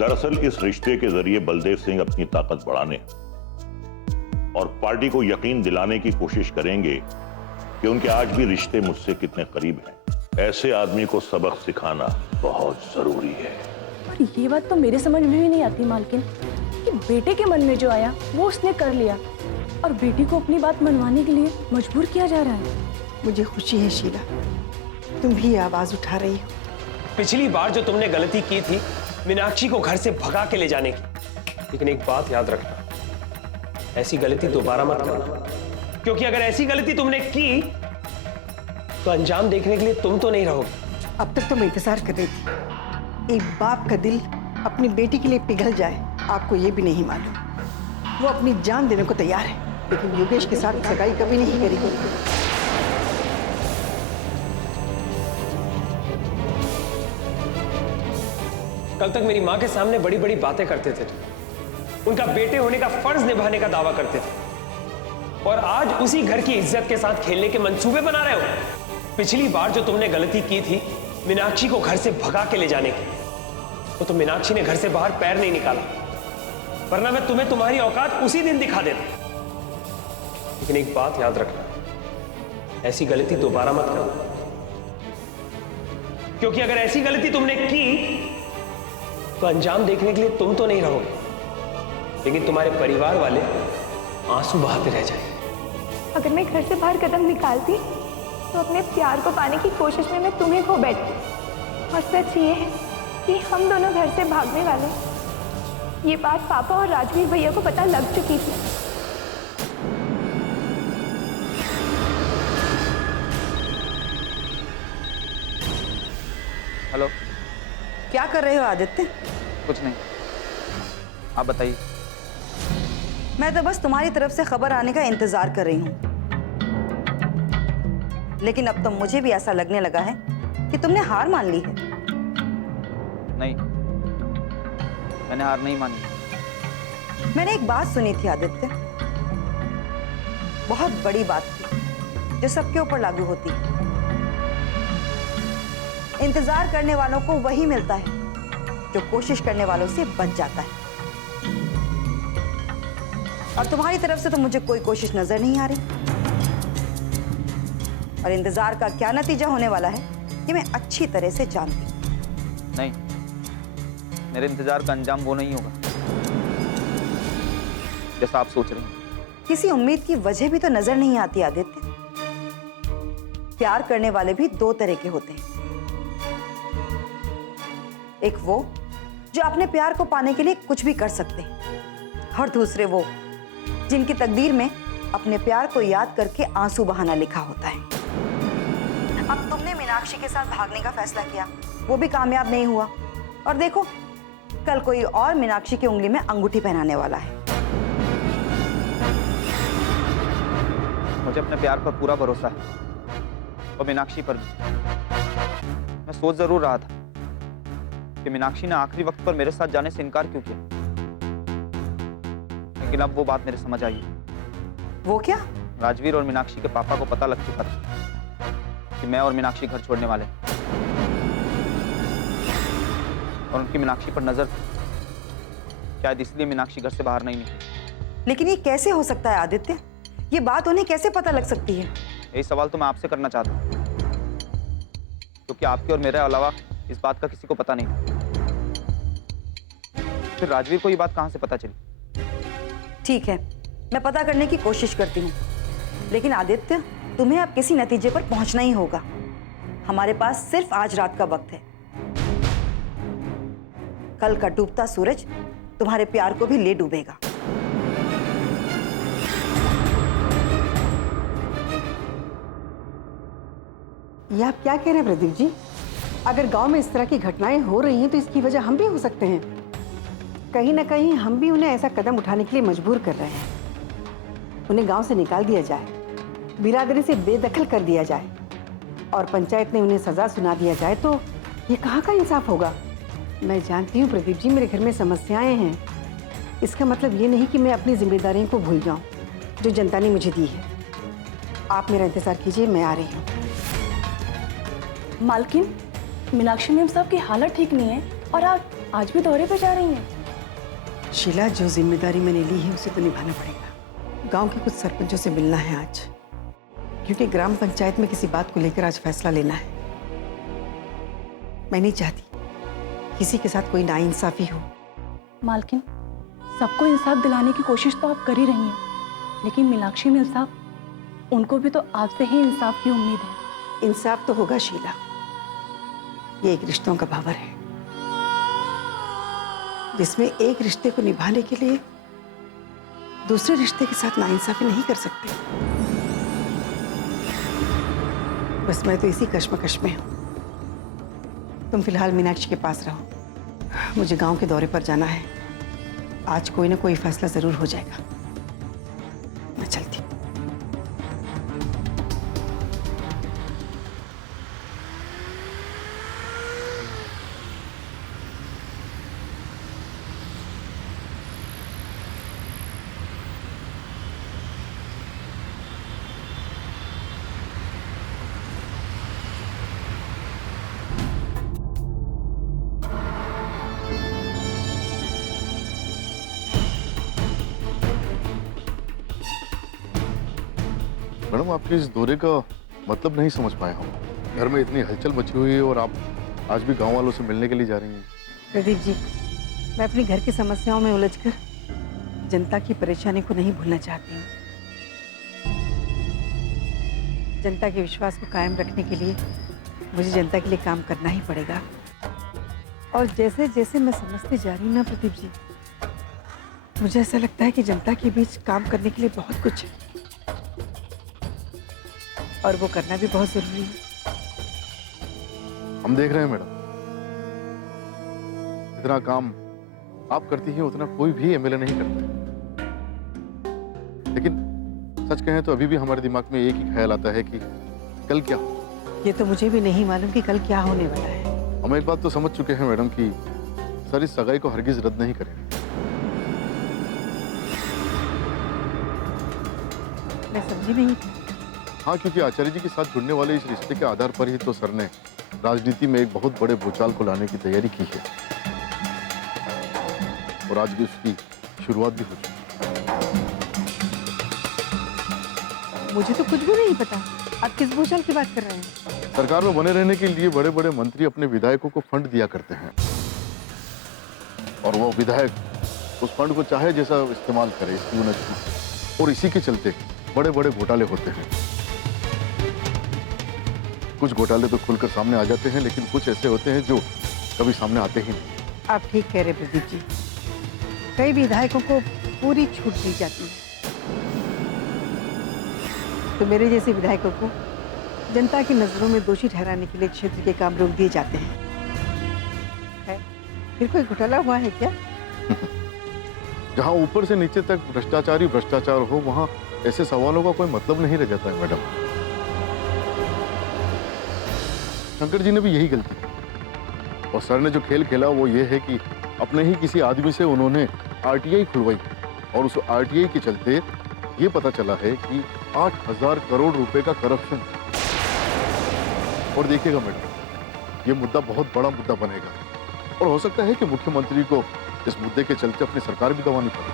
दरअसल इस रिश्ते के जरिए बलदेव सिंह अपनी ताकत बढ़ाने और पार्टी को यकीन दिलाने की कोशिश करेंगे कि उनके आज भी रिश्ते मुझसे कितने करीब हैं। ऐसे आदमी को सबक सिखाना बहुत जरूरी है। पर ये बात तो मेरे समझ में भी नहीं आती मालकिन, कि बेटे के मन में जो आया वो उसने कर लिया और बेटी को अपनी बात मनवाने के लिए मजबूर किया जा रहा है। मुझे खुशी है शीला, तुम भी आवाज उठा रही हो। पिछली बार जो तुमने गलती की थी मीनाक्षी को घर से भगा के ले जाने की, लेकिन एक बात याद रखना, ऐसी गलती दोबारा मत करना, क्योंकि अगर ऐसी गलती तुमने की तो अंजाम देखने के लिए तुम तो नहीं रहोगे। अब तक तुम इंतजार कर रही थी एक बाप का दिल अपनी बेटी के लिए पिघल जाए, आपको ये भी नहीं मालूम वो अपनी जान देने को तैयार है, लेकिन योगेश के साथ सगाई कभी नहीं करेगी। कल तक मेरी मां के सामने बड़ी बड़ी बातें करते थे, उनका बेटे होने का फर्ज निभाने का दावा करते थे, और आज उसी घर की इज्जत के साथ खेलने के मंसूबे बना रहे हो। पिछली बार जो तुमने गलती की थी मीनाक्षी को घर से भगा के ले जाने की, वो तो मीनाक्षी ने घर से बाहर पैर नहीं निकाला, वरना मैं तुम्हें तुम्हारी औकात उसी दिन दिखा देता। लेकिन एक बात याद रखना, ऐसी गलती दोबारा मत करना, क्योंकि अगर ऐसी गलती तुमने की तो अंजाम देखने के लिए तुम तो नहीं रहोगे, लेकिन तुम्हारे परिवार वाले आंसू बहाते रह जाएंगे। अगर मैं घर से बाहर कदम निकालती तो अपने प्यार को पाने की कोशिश में मैं तुम्हें खो बैठती। और सच ये है कि हम दोनों घर से भागने वाले। ये बात पापा और राजवीर भैया को पता लग चुकी थी। हेलो, क्या कर रहे हो आदित्य? कुछ नहीं, आप बताइए। मैं तो बस तुम्हारी तरफ से खबर आने का इंतजार कर रही हूँ, लेकिन अब तो मुझे भी ऐसा लगने लगा है कि तुमने हार मान ली है। नहीं, मैंने हार नहीं मानी। मैंने एक बात सुनी थी आदित्य, बहुत बड़ी बात थी जो सबके ऊपर लागू होती है। इंतजार करने वालों को वही मिलता है जो कोशिश करने वालों से बच जाता है, और तुम्हारी तरफ से तो मुझे कोई कोशिश नजर नहीं आ रही। और इंतजार का क्या नतीजा होने वाला है ये मैं अच्छी तरह से जानती हूं। नहीं, मेरे इंतजार का अंजाम वो नहीं होगा जैसा आप सोच रहे हैं। किसी उम्मीद की वजह भी तो नजर नहीं आती आदित्य। प्यार करने वाले भी दो तरह के होते हैं, एक वो जो अपने प्यार को पाने के लिए कुछ भी कर सकते हैं, और दूसरे वो जिनकी तकदीर में अपने प्यार को याद करके आंसू बहाना लिखा होता है। अब तुमने मीनाक्षी के साथ भागने का फैसला किया, वो भी कामयाब नहीं हुआ, और देखो कल कोई और मीनाक्षी की उंगली में अंगूठी पहनाने वाला है। मुझे अपने प्यार पर पूरा भरोसा है, और मीनाक्षी पर भी। मैं सोच जरूर रहा था कि मीनाक्षी ने आखिरी वक्त पर मेरे साथ जाने से इनकार क्यों किया, लेकिन अब वो बात मेरे समझ आई। वो क्या? राजवीर और मीनाक्षी के पापा को पता लग चुका था कि मैं और मीनाक्षी घर छोड़ने वाले हैं, और उनकी मीनाक्षी पर नजर थी, शायद इसलिए मीनाक्षी घर से बाहर नहीं निकली। लेकिन ये कैसे हो सकता है आदित्य? ये बात उन्हें कैसे पता लग सकती है? यही सवाल तो मैं आपसे करना चाहता हूँ, क्योंकि आपके और मेरे अलावा इस बात का किसी को पता नहीं। फिर राजवीर को ये बात कहां से पता चली? ठीक है, मैं पता करने की कोशिश करती हूँ, लेकिन आदित्य तुम्हें अब किसी नतीजे पर पहुंचना ही होगा। हमारे पास सिर्फ आज रात का वक्त है। कल का डूबता सूरज तुम्हारे प्यार को भी ले डूबेगा। ये आप क्या कह रहे हैं प्रदीप जी? अगर गांव में इस तरह की घटनाएं हो रही हैं तो इसकी वजह हम भी हो सकते हैं। कहीं ना कहीं हम भी उन्हें ऐसा कदम उठाने के लिए मजबूर कर रहे हैं। उन्हें गांव से निकाल दिया जाए, बिरादरी से बेदखल कर दिया जाए, और पंचायत ने उन्हें सजा सुना दिया जाए, तो ये कहाँ का इंसाफ होगा? मैं जानती हूँ प्रदीप जी, मेरे घर में समस्याएं हैं। इसका मतलब ये नहीं कि मैं अपनी जिम्मेदारियों को भूल जाऊं जो जनता ने मुझे दी है। आप मेरा इंतजार कीजिए, मैं आ रही हूँ। मालकिन, मीनाक्षी मैम साहब की हालत ठीक नहीं है और आज आज भी दौरे पर जा रही हैं? शीला, जो जिम्मेदारी मैंने ली है उसे तो निभाना पड़ेगा। गांव के कुछ सरपंचों से मिलना है आज, क्योंकि ग्राम पंचायत में किसी बात को लेकर आज फैसला लेना है। मैं नहीं चाहती किसी के साथ कोई नाइंसाफी हो। मालकिन, सबको इंसाफ दिलाने की कोशिश तो आप कर ही रही हैं, लेकिन मीनाक्षी मिल साहब, उनको भी तो आपसे ही इंसाफ की उम्मीद है। इंसाफ तो होगा शीला, ये एक रिश्तों का भावर है जिसमें एक रिश्ते को निभाने के लिए दूसरे रिश्ते के साथ नाइंसाफी नहीं कर सकते। बस मैं तो इसी कश्मकश में हूं। तुम फिलहाल मीनाक्षी के पास रहो, मुझे गांव के दौरे पर जाना है। आज कोई ना कोई फैसला जरूर हो जाएगा। मैं चलती हूं। मैडम, आपके इस दौरे का मतलब नहीं समझ पाया हूँ। घर में इतनी हलचल मची हुई है और आप आज भी गांव वालों से मिलने के लिए जा रही हैं। प्रदीप जी, मैं अपने घर की समस्याओं में उलझकर जनता की परेशानी को नहीं भूलना चाहती हूँ। जनता के विश्वास को कायम रखने के लिए मुझे जनता के लिए काम करना ही पड़ेगा। और जैसे जैसे मैं समझती जा रही हूँ ना प्रदीप जी, मुझे ऐसा लगता है कि जनता के बीच काम करने के लिए बहुत कुछ है और वो करना भी बहुत जरूरी है। हम देख रहे हैं मैडम, इतना काम आप करती हैं उतना कोई भी एमएलए नहीं करता है। लेकिन सच कहें तो अभी भी हमारे दिमाग में एक ही ख्याल आता है कि कल क्या हो। ये तो मुझे भी नहीं मालूम कि कल क्या होने वाला है। हम एक बात तो समझ चुके हैं मैडम कि सर इस सगाई को हरगिज रद्द नहीं करेंगे। मैं समझी नहीं। हाँ, क्योंकि आचार्य जी के साथ जुड़ने वाले इस रिश्ते के आधार पर ही तो सर ने राजनीति में एक बहुत बड़े भूचाल को लाने की तैयारी की है और आज भी उसकी शुरुआत भी हो चुकी है। मुझे तो कुछ भी नहीं पता, आप किस भूचाल की बात कर रहे हैं? सरकार में बने रहने के लिए बड़े बड़े मंत्री अपने विधायकों को फंड दिया करते हैं और वो विधायक उस फंड को चाहे जैसा इस्तेमाल करे, इसकी उन्नति की। और इसी के चलते बड़े बड़े घोटाले होते हैं। कुछ घोटाले तो खुलकर सामने आ जाते हैं, लेकिन कुछ ऐसे होते हैं जो कभी सामने आते ही नहीं। आप ठीक कह रहे प्रदीप जी, कई विधायकों को पूरी छूट दी जाती है तो मेरे जैसे विधायकों को जनता की नजरों में दोषी ठहराने के लिए क्षेत्र के काम रोक दिए जाते हैं। फिर कोई घोटाला हुआ है क्या? जहां ऊपर से नीचे तक भ्रष्टाचार ही भ्रष्टाचार हो, वहां ऐसे सवालों का कोई मतलब नहीं रह जाता है मैडम। शंकर जी ने भी यही गलती की और सर ने जो खेल खेला वो ये है कि अपने ही किसी आदमी से उन्होंने आरटीआई खुलवाई और उस आरटीआई के चलते ये पता चला है कि 8,000 करोड़ रुपए का करप्शन। और देखिएगा मैडम, ये मुद्दा बहुत बड़ा मुद्दा बनेगा और हो सकता है कि मुख्यमंत्री को इस मुद्दे के चलते अपनी सरकार भी गंवानी पड़े।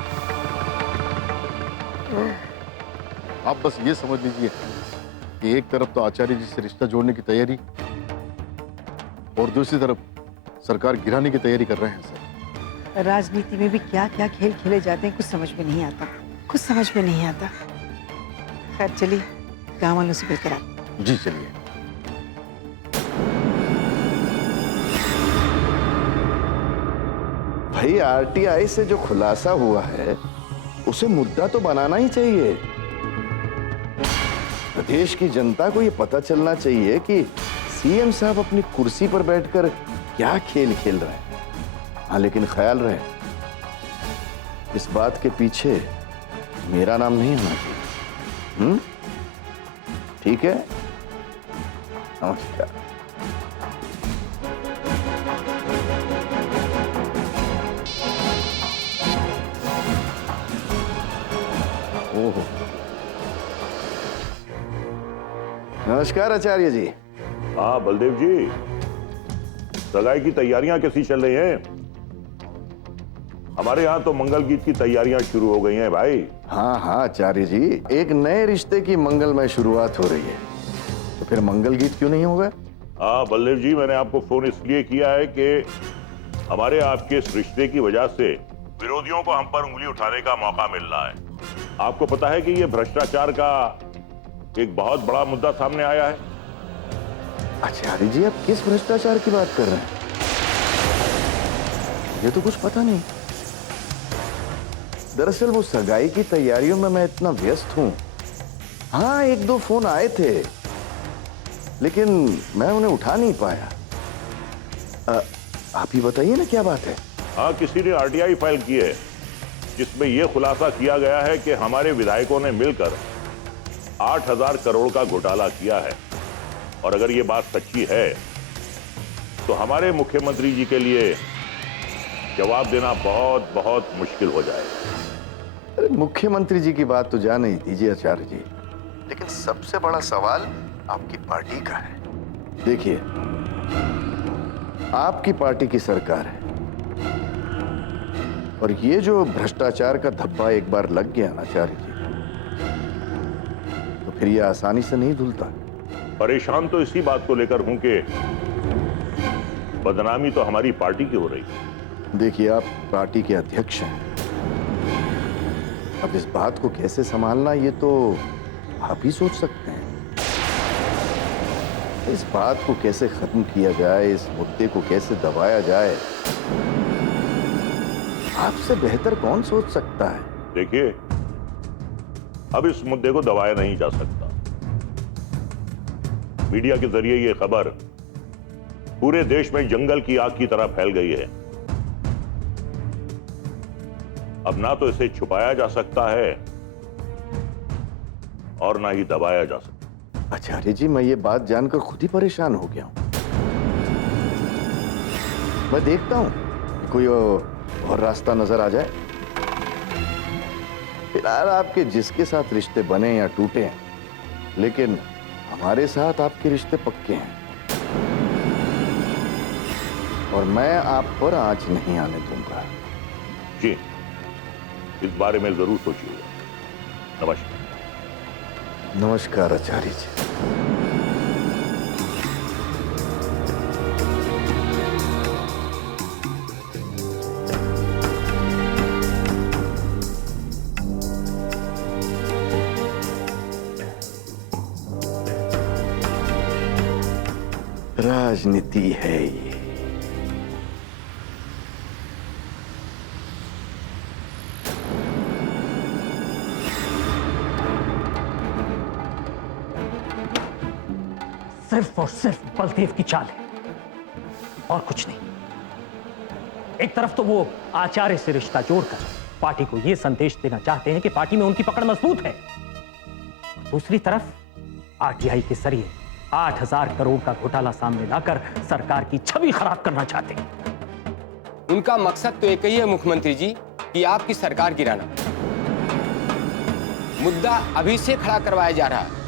आप बस ये समझ लीजिए कि एक तरफ तो आचार्य जी से रिश्ता जोड़ने की तैयारी और दूसरी तरफ सरकार गिराने की तैयारी कर रहे हैं सर। राजनीति में भी क्या क्या खेल खेले जाते हैं, कुछ समझ में नहीं आता, कुछ समझ में नहीं आता। खैर चलिए, गाँव वालों से मिलकर आते। जी चलिए। भाई, आरटीआई से जो खुलासा हुआ है उसे मुद्दा तो बनाना ही चाहिए। प्रदेश की जनता को यह पता चलना चाहिए कि सीएम साहब अपनी कुर्सी पर बैठकर क्या खेल खेल रहे हैं। हाँ, लेकिन ख्याल रहे, इस बात के पीछे मेरा नाम नहीं आना चाहिए। ठीक है? नमस्कार। ओहो, नमस्कार आचार्य जी। हाँ बलदेव जी, सगाई की तैयारियां कैसी चल रही हैं? हमारे यहाँ तो मंगल गीत की तैयारियां शुरू हो गई हैं भाई। हाँ हाँ आचार्य जी, एक नए रिश्ते की मंगलमय शुरुआत हो रही है, तो फिर मंगल गीत क्यों नहीं होगा? हाँ बलदेव जी, मैंने आपको फोन इसलिए किया है कि हमारे आपके इस रिश्ते की वजह से विरोधियों को हम पर उंगली उठाने का मौका मिल रहा है। आपको पता है कि ये भ्रष्टाचार का एक बहुत बड़ा मुद्दा सामने आया है। आचार्य जी, आप किस भ्रष्टाचार की बात कर रहे हैं? ये तो कुछ पता नहीं। दरअसल वो सगाई की तैयारियों में मैं इतना व्यस्त हूं। हाँ, एक दो फोन आए थे, लेकिन मैं उन्हें उठा नहीं पाया। आप ही बताइए ना, क्या बात है? हाँ, किसी ने आरटीआई फाइल की है जिसमें यह खुलासा किया गया है कि हमारे विधायकों ने मिलकर 8,000 करोड़ का घोटाला किया है। और अगर ये बात सच्ची है तो हमारे मुख्यमंत्री जी के लिए जवाब देना बहुत बहुत मुश्किल हो जाएगा। अरे मुख्यमंत्री जी की बात तो जाने ही दीजिए आचार्य जी, लेकिन सबसे बड़ा सवाल आपकी पार्टी का है। देखिए, आपकी पार्टी की सरकार है और ये जो भ्रष्टाचार का धब्बा एक बार लग गया ना आचार्य जी, तो फिर ये आसानी से नहीं धुलता। परेशान तो इसी बात को लेकर हूं कि बदनामी तो हमारी पार्टी की हो रही है। देखिए, आप पार्टी के अध्यक्ष हैं। अब इस बात को कैसे संभालना, ये तो आप ही सोच सकते हैं। इस बात को कैसे खत्म किया जाए, इस मुद्दे को कैसे दबाया जाए, आपसे बेहतर कौन सोच सकता है? देखिए, अब इस मुद्दे को दबाया नहीं जा सकता। मीडिया के जरिए यह खबर पूरे देश में जंगल की आग की तरह फैल गई है। अब ना तो इसे छुपाया जा सकता है और ना ही दबाया जा सकता। आचार्य जी, मैं ये बात जानकर खुद ही परेशान हो गया हूं। मैं देखता हूं कि कोई और रास्ता नजर आ जाए। फिलहाल आपके जिसके साथ रिश्ते बने या टूटे हैं, लेकिन हमारे साथ आपके रिश्ते पक्के हैं और मैं आप पर आंच नहीं आने दूंगा। जी, इस बारे में जरूर सोचिएगा। नमस्कार। नमस्कार आचार्य जी। राजनीति है ये। सिर्फ और सिर्फ बलदेव की चाल है और कुछ नहीं। एक तरफ तो वो आचार्य से रिश्ता जोड़कर पार्टी को यह संदेश देना चाहते हैं कि पार्टी में उनकी पकड़ मजबूत है, और दूसरी तरफ आरटीआई के जरिए 8,000 करोड़ का घोटाला सामने लाकर सरकार की छवि खराब करना चाहते हैं। उनका मकसद तो एक ही है मुख्यमंत्री जी, कि आपकी सरकार गिराना। मुद्दा अभी से खड़ा करवाया जा रहा है।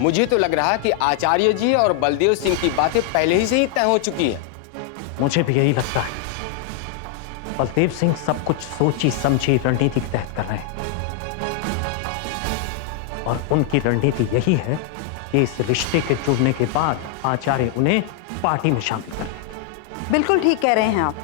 मुझे तो लग रहा है कि आचार्य जी और बलदेव सिंह की बातें पहले ही से ही तय हो चुकी है। मुझे भी यही लगता है। बलदेव सिंह सब कुछ सोची समझी रणनीति के तहत कर रहे हैं और उनकी रणनीति यही है कि इस रिश्ते के जुड़ने के बाद आचार्य उन्हें पार्टी में शामिल कर लें। बिल्कुल ठीक कह रहे हैं आप।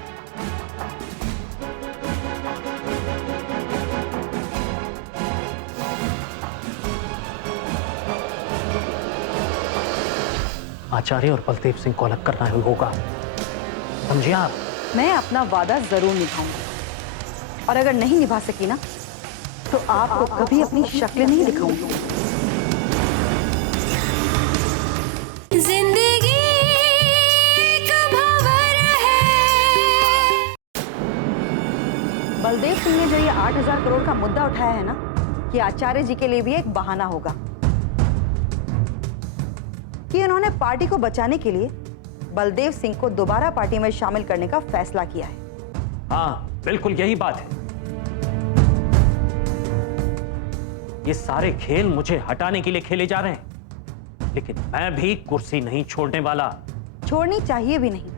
आचार्य और बलदेव सिंह को अलग करना ही होगा, समझिए आप। मैं अपना वादा जरूर निभाऊंगी और अगर नहीं निभा सकी ना, तो आपको कभी अपनी शक्ल नहीं दिखाऊंगी। जिंदगी एक भंवर है। बलदेव सिंह ने जो ये 8,000 करोड़ का मुद्दा उठाया है ना, ये आचार्य जी के लिए भी एक बहाना होगा कि उन्होंने पार्टी को बचाने के लिए बलदेव सिंह को दोबारा पार्टी में शामिल करने का फैसला किया है। हाँ, बिल्कुल यही बात है। ये सारे खेल मुझे हटाने के लिए खेले जा रहे हैं, लेकिन मैं भी कुर्सी नहीं छोड़ने वाला। छोड़नी चाहिए भी नहीं,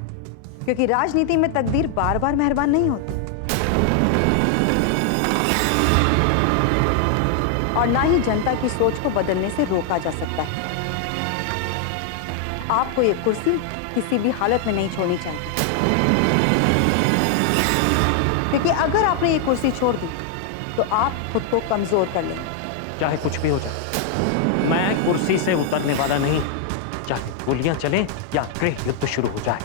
क्योंकि राजनीति में तकदीर बार बार मेहरबान नहीं होती और ना ही जनता की सोच को बदलने से रोका जा सकता है। आपको ये कुर्सी किसी भी हालत में नहीं छोड़नी चाहिए, क्योंकि अगर आपने ये कुर्सी छोड़ दी तो आप खुद को कमजोर कर लेंगे। चाहे कुछ भी हो जाए, मैं कुर्सी से उतरने वाला नहीं। चाहे गोलियां चलें या गृह युद्ध शुरू हो जाए,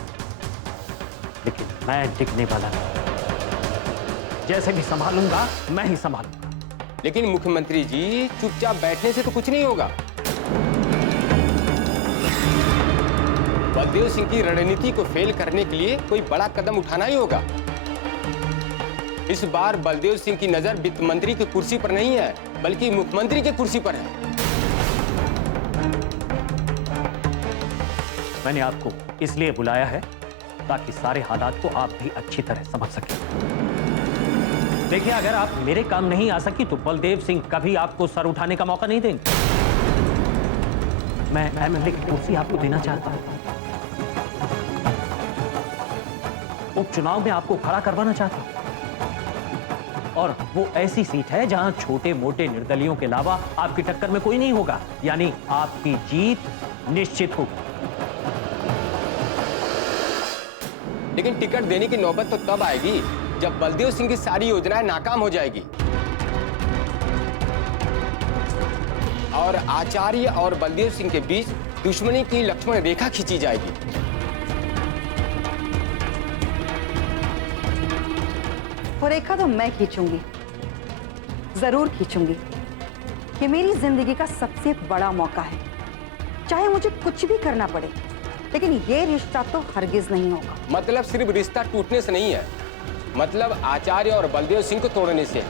लेकिन मैं टिकने वाला नहीं। जैसे भी संभालूंगा मैं ही संभालूंगा। लेकिन मुख्यमंत्री जी, चुपचाप बैठने से तो कुछ नहीं होगा। बलदेव सिंह की रणनीति को फेल करने के लिए कोई बड़ा कदम उठाना ही होगा। इस बार बलदेव सिंह की नजर वित्त मंत्री की कुर्सी पर नहीं है, बल्कि मुख्यमंत्री की कुर्सी पर है। मैंने आपको इसलिए बुलाया है ताकि सारे हालात को आप भी अच्छी तरह समझ सकें। देखिए, अगर आप मेरे काम नहीं आ सकी तो बलदेव सिंह कभी आपको सर उठाने का मौका नहीं देंगे। मैं एमएलए की कुर्सी आपको देना चाहता हूं। उपचुनाव में आपको खड़ा करवाना चाहता हूं, और वो ऐसी सीट है जहां छोटे मोटे निर्दलियों के अलावा आपकी टक्कर में कोई नहीं होगा, यानी आपकी जीत निश्चित होगी। लेकिन टिकट देने की नौबत तो तब आएगी जब बलदेव सिंह की सारी योजनाएं नाकाम हो जाएगी और आचार्य और बलदेव सिंह के बीच दुश्मनी की लक्ष्मण रेखा खींची जाएगी। वो रेखा तो मैं खींचूंगी, जरूर खींचूंगी। ये मेरी जिंदगी का सबसे बड़ा मौका है, चाहे मुझे कुछ भी करना पड़े, लेकिन ये रिश्ता तो हरगिज नहीं होगा। मतलब सिर्फ रिश्ता टूटने से नहीं है, मतलब आचार्य और बलदेव सिंह को तोड़ने से।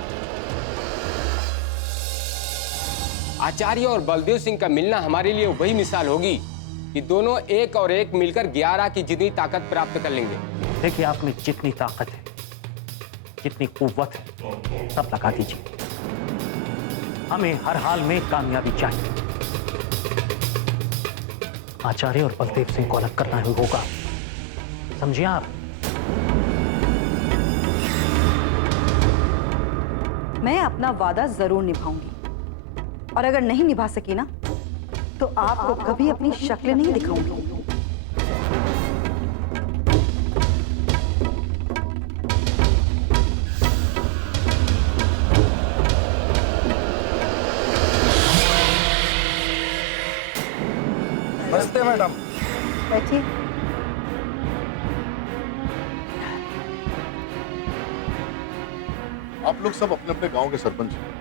आचार्य और बलदेव सिंह का मिलना हमारे लिए वही मिसाल होगी कि दोनों एक और एक मिलकर 11 की जितनी ताकत प्राप्त कर लेंगे। देखिए, आप में जितनी ताकत है, जितनी कुव्वत है, सब लगा दीजिए। हमें हर हाल में कामयाबी चाहिए। आचार्य और बलदेव सिंह को अलग करना ही होगा, समझिए आप। मैं अपना वादा जरूर निभाऊंगी, और अगर नहीं निभा सकी ना तो आपको कभी अपनी शक्ल नहीं दिखाऊंगी। नमस्ते मैडम। बैठिए। आप लोग सब अपने अपने गांव के सरपंच हैं।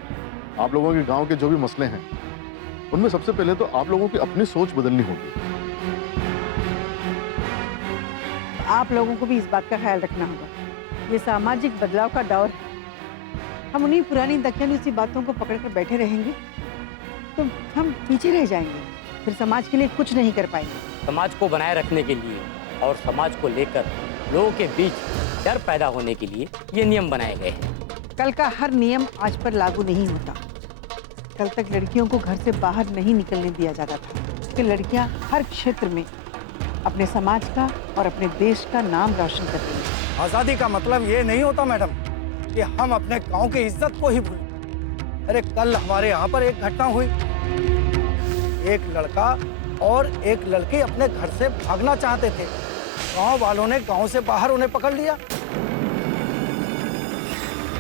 आप लोगों के गांव के जो भी मसले हैं, उनमें सबसे पहले तो आप लोगों की अपनी सोच बदलनी होगी। आप लोगों को भी इस बात का ख्याल रखना होगा। ये सामाजिक बदलाव का दौर है। हम उन्हीं पुरानी दकियानुसी बातों को पकड़कर बैठे रहेंगे तो हम पीछे रह जाएंगे, फिर समाज के लिए कुछ नहीं कर पाएंगे। समाज को बनाए रखने के लिए और समाज को लेकर लोगों के बीच डर पैदा होने के लिए ये नियम बनाए गए हैं। कल का हर नियम आज पर लागू नहीं होता। कल तक लड़कियों को घर से बाहर नहीं निकलने दिया जाता था कि लड़कियां हर क्षेत्र में अपने समाज का और अपने देश का नाम रोशन कर रही हैं। आजादी का मतलब ये नहीं होता मैडम कि हम अपने गांव की इज्जत को ही भूलें। अरे कल हमारे यहाँ पर एक घटना हुई, एक लड़का और एक लड़की अपने घर से भागना चाहते थे। गांव वालों ने गांव से बाहर उन्हें पकड़ लिया।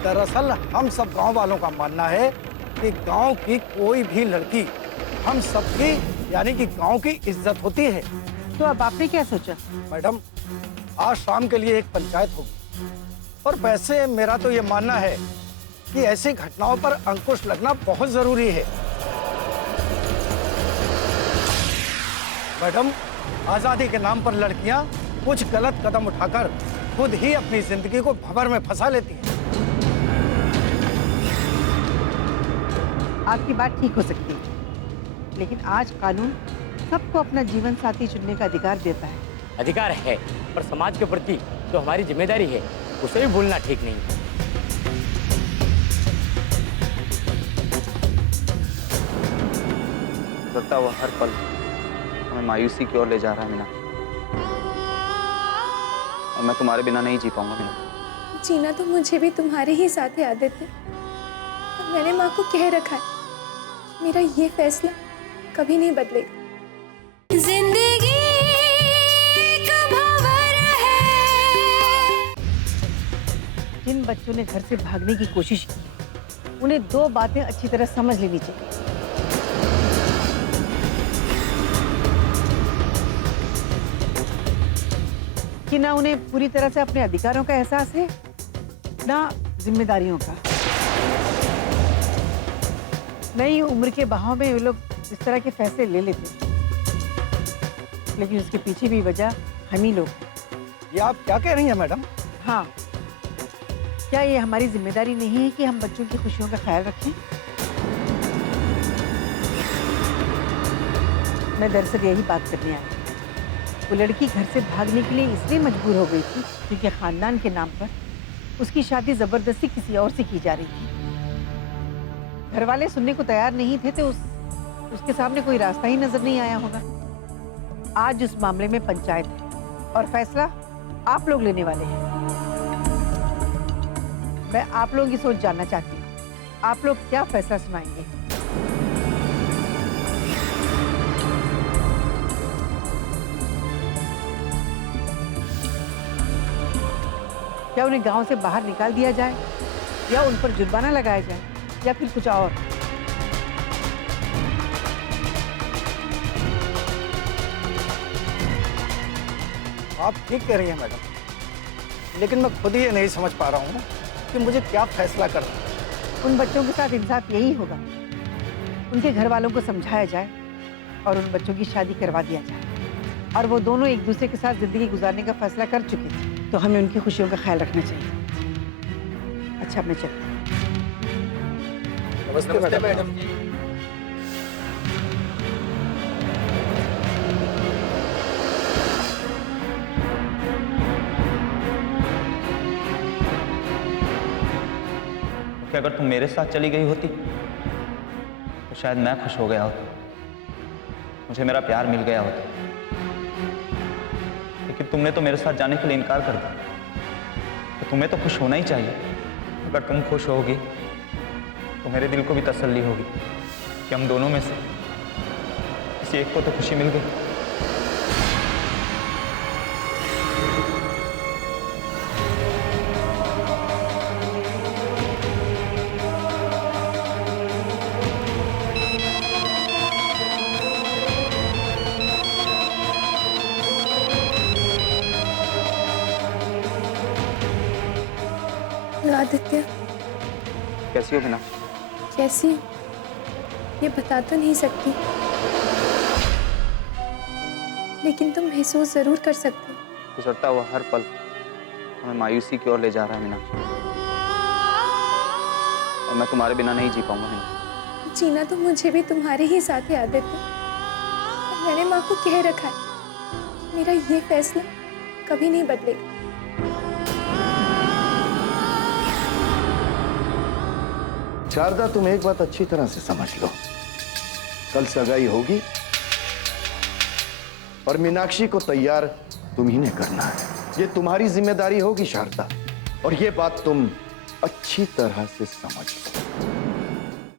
दरअसल हम सब गांव वालों का मानना है कि गांव की कोई भी लड़की हम सबकी यानी कि गांव की इज्जत होती है। तो अब आपने क्या सोचा? मैडम, आज शाम के लिए एक पंचायत होगी और वैसे मेरा तो ये मानना है कि ऐसी घटनाओं पर अंकुश लगना बहुत जरूरी है। मैडम, आजादी के नाम पर लड़कियां कुछ गलत कदम उठाकर खुद ही अपनी जिंदगी को भंवर में फंसा लेती हैं। आपकी बात ठीक हो सकती है, लेकिन आज कानून सबको अपना जीवन साथी चुनने का अधिकार देता है। अधिकार है, पर समाज के प्रति जो हमारी जिम्मेदारी है उसे भी भूलना ठीक नहीं है। लगता हुआ हर पल हमें मायूसी की ओर ले जा रहा है मीनाक्षी। और मैं तुम्हारे बिना नहीं जी पाऊंगा मीनाक्षी। जीना तो मुझे भी तुम्हारे ही साथ है आदित्य। और मैंने माँ को कह रखा है, मेरा ये फैसला कभी नहीं बदलेगा। जिंदगी एक भंवर है। जिन बच्चों ने घर से भागने की कोशिश की, उन्हें दो बातें अच्छी तरह समझ लेनी चाहिए। कि ना उन्हें पूरी तरह से अपने अधिकारों का एहसास है, ना जिम्मेदारियों का। नई उम्र के बहाव में ये लोग इस तरह के फैसले ले लेते हैं, लेकिन उसके पीछे भी वजह हम ही लोग। ये आप क्या कह रही हैं मैडम? हाँ, क्या ये हमारी जिम्मेदारी नहीं है कि हम बच्चों की खुशियों का ख्याल रखें? मैं दरअसल यही बात करने आई। वो लड़की घर से भागने के लिए इसलिए मजबूर हो गई थी क्योंकि खानदान के नाम पर उसकी शादी जबरदस्ती किसी और से की जा रही थी। घर वाले सुनने को तैयार नहीं थे तो उसके सामने कोई रास्ता ही नजर नहीं आया होगा। आज उस मामले में पंचायत है और फैसला आप लोग लेने वाले हैं। मैं आप लोगों की सोच जानना चाहती हूँ, आप लोग क्या फैसला सुनाएंगे? क्या उन्हें गांव से बाहर निकाल दिया जाए, या उन पर जुर्माना लगाया जाए, या फिर कुछ और? आप ठीक कह रही हैं मैडम, लेकिन मैं खुद ही ये नहीं समझ पा रहा हूँ कि मुझे क्या फैसला करना है। उन बच्चों के साथ इंसाफ यही होगा, उनके घर वालों को समझाया जाए और उन बच्चों की शादी करवा दिया जाए। और वो दोनों एक दूसरे के साथ जिंदगी गुजारने का फैसला कर चुके थे, तो हमें उनकी खुशियों का ख्याल रखना चाहिए। अच्छा, मैं चलती हूँ। नमस्ते मैडम। कि अगर तुम मेरे साथ चली गई होती तो शायद मैं खुश हो गया होता, मुझे मेरा प्यार मिल गया होता। लेकिन तुमने तो मेरे साथ जाने के लिए इनकार कर दिया, तो तुम्हें तो खुश होना ही चाहिए। अगर तुम खुश होगी तो मेरे दिल को भी तसल्ली होगी कि हम दोनों में से किसी एक को तो खुशी मिल गई। आदित्य, कैसी हो बिना? कैसी ये बता तो नहीं सकती, लेकिन तुम महसूस जरूर कर सकते हो। गुजरता हुआ हर पल हमें मायूसी की ओर ले जा रहा है मीना, और मैं तुम्हारे बिना नहीं जी पाऊंगा मीना। जीना तो मुझे भी तुम्हारे ही साथ है आदित्य। और मैंने माँ को कह रखा है, मेरा ये फैसला कभी नहीं बदलेगा। शारदा, तुम एक बात अच्छी तरह से समझ लो, कल सगाई होगी और मीनाक्षी को तैयार तुम ही ने करना है। ये तुम्हारी जिम्मेदारी होगी शारदा, और ये बात तुम अच्छी तरह से समझ लो।